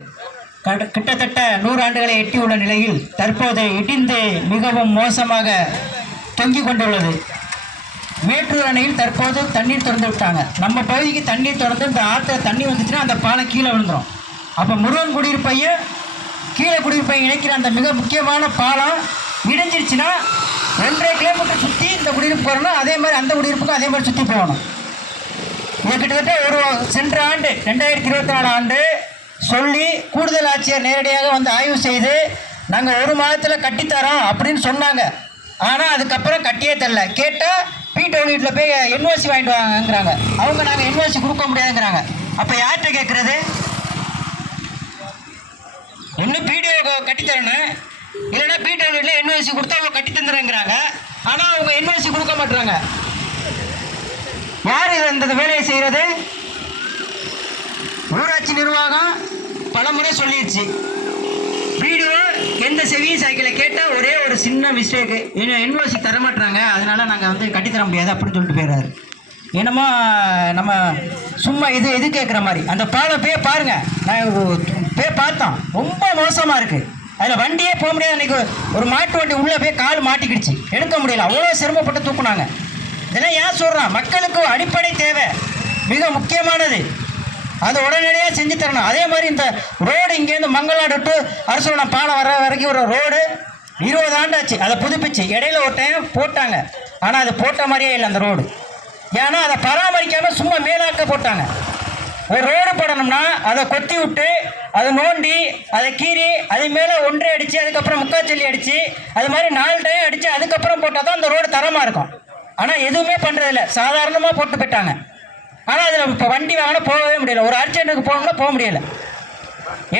கிட்டத்தட்ட 100 ஆண்டுகளை எட்டியுள்ள நிலையில் தற்போது இடிந்து மிகவும் மோசமாக தொங்கிக் கொண்டுள்ளது. மேட்டூர் அணையில் தற்போது தண்ணீர் திறந்து விட்டாங்க. நம்ம பகுதிக்கு தண்ணீர் திறந்து இந்த ஆற்ற தண்ணி வந்துச்சுன்னா அந்த பாலம் கீழே விழுந்துடும். அப்போ முருகன் குடியிருப்பையும் கீழே குடியிருப்பையும் இணைக்கிற அந்த மிக முக்கியமான பாலம் இடைஞ்சிருச்சுன்னா 2.5 கிலோமீட்டர் சுற்றி இந்த குடியிருப்பு போகணும். அதே மாதிரி அந்த குடியிருப்புக்கும் அதே மாதிரி சுற்றி போகணும். இது கிட்டத்தட்ட சென்ற ஆண்டு 2024 ஆண்டு சொல்லி கூடுதல் ஆட்சியர் நேரடியாக வந்து ஆய்வு செய்து நாங்கள் 1 மாதத்தில் கட்டித்தரோம் அப்படின்னு சொன்னாங்க. ஆனால் அதுக்கப்புறம் கட்டியே தரல. கேட்டால் பிடபிள்யூடியில் போய் என்ஓசி வாங்கிட்டு வாங்கங்கிறாங்க. அவங்க நாங்கள் என்ஓசி கொடுக்க முடியாதுங்கிறாங்க. அப்போ யார்கிட்ட கேட்குறது? இன்னும் பிடிஓ கட்டித்தரணும், இல்லைன்னா பிடபிள்யூடியில் என்ஓசி கொடுத்தா அவங்க கட்டி தந்துடுங்கிறாங்க. ஆனால் அவங்க என்ஓசி கொடுக்க மாட்டுறாங்க. யார் இது இந்த வேலையை செய்கிறது? ஊராட்சி நிர்வாகம் பல முறை சொல்லிடுச்சு. வீடியோ எந்த செவியும் சாய்க்கல. கேட்டால் ஒரே ஒரு சின்ன மிஸ்டேக்கு, என்ஓசி தரமாட்டுறாங்க, அதனால நாங்கள் வந்து கட்டித்தர முடியாது அப்படின்னு சொல்லிட்டு போயிடுறாரு. என்னமோ நம்ம சும்மா இது கேட்குற மாதிரி. அந்த பாலம் போய் பாருங்கள், நான் போய் பார்த்தோம், ரொம்ப மோசமாக இருக்குது. அதில் வண்டியே போக முடியாது. அன்றைக்கி ஒரு மாட்டு வண்டி உள்ளே போய் கால் மாட்டிக்கிடுச்சு, எடுக்க முடியல, அவ்வளோ சிரமப்பட்டு தூக்குனாங்க. இதெல்லாம் ஏன் சொல்கிறான்? மக்களுக்கு அடிப்படை தேவை மிக முக்கியமானது, அது உடனடியாக செஞ்சு தரணும். அதே மாதிரி இந்த ரோடு இங்கேருந்து மங்களாடு டு அரசோணம் பாலம் வர வரைக்கும் ஒரு ரோடு 20 ஆண்டு ஆச்சு. அதை புதுப்பிச்சு இடையில ஒரு டைம் போட்டாங்க. ஆனால் அது போட்ட மாதிரியே இல்லை அந்த ரோடு. ஏன்னா அதை பராமரிக்காமல் சும்மா மேலாக்க போட்டாங்க. ஒரு ரோடு போடணும்னா அதை கொத்தி விட்டு அதை நோண்டி அதை கீறி அது மேலே ஒன்றே அடித்து அதுக்கப்புறம் முக்காச்சல்லி அடித்து அது மாதிரி 4 டைம் அடித்து அதுக்கப்புறம் போட்டால் தான் அந்த ரோடு தரமாக இருக்கும். ஆனால் எதுவுமே பண்ணுறதில்ல, சாதாரணமாக போட்டு போயிட்டாங்க. ஆனால் அதில் இப்போ வண்டி வாங்கினா போகவே முடியல. ஒரு அர்ஜென்ட்டுக்கு போகணும்னா போக முடியலை.